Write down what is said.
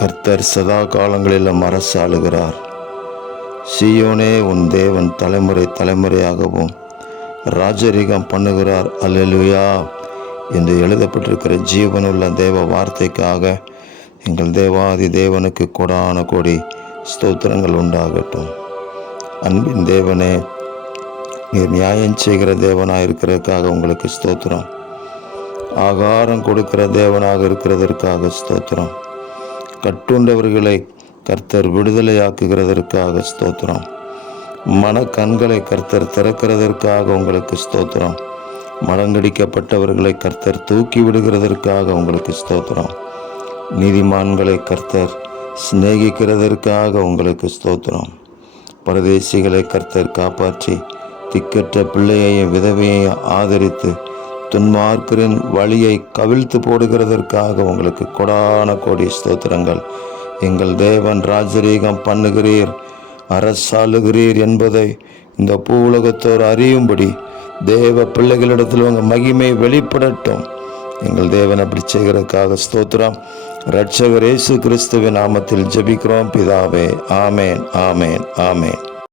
கர்த்தர் சதா காலங்களிலும் அரசாளுகிறார். சீயோனே, உன் தேவன் தலைமுறை தலைமுறையாகவும் ராஜரீகம் பண்ணுகிறார். அல்லேலூயா என்று எழுதப்பட்டிருக்கிற ஜீவனுள்ள தேவ வார்த்தைக்காக எங்கள் தேவாதி தேவனுக்கு கொடான கோடி ஸ்தோத்திரங்கள் உண்டாகட்டும். அன்பின் தேவனே, நீர் நியாயம் செய்கிற தேவனாக இருக்கிறதுக்காக உங்களுக்கு ஸ்தோத்திரம். ஆகாரம் கொடுக்கிற தேவனாக இருக்கிறதற்காக ஸ்தோத்திரம். கட்டுண்டவர்களை கர்த்தர் விடுதலையாக்குகிறதற்காக ஸ்தோத்திரம். மனக்கண்களை கர்த்தர் திறக்கிறதற்காக உங்களுக்கு ஸ்தோத்திரம். மடங்கடிக்கப்பட்டவர்களை கர்த்தர் தூக்கி விடுகிறதற்காக உங்களுக்கு ஸ்தோத்திரம். நீதிமான்களை கர்த்தர் சிநேகிக்கிறதற்காக உங்களுக்கு ஸ்தோத்திரம். பரதேசிகளை கர்த்தர் காப்பாற்றி திக்கற்ற பிள்ளையையும் விதவையையும் ஆதரித்து துன்மார்க்கரின் வழியை கவிழ்த்து போடுகிறதற்காக உங்களுக்கு கொடான கோடி ஸ்தோத்திரங்கள். எங்கள் தேவன் ராஜரீகம் பண்ணுகிறீர், அரசாளுகிறீர் என்பதை இந்த பூவுலகத்தோர் அறியும்படி தேவ பிள்ளைகளிடத்தில் உங்கள் மகிமை வெளிப்படட்டும். எங்கள் தேவன் அப்படி செய்கிறதுக்காக ஸ்தோத்திரம். இரட்சகர் இயேசு கிறிஸ்துவின் நாமத்தில் ஜெபிக்கிறோம் பிதாவே. ஆமேன், ஆமேன், ஆமேன்.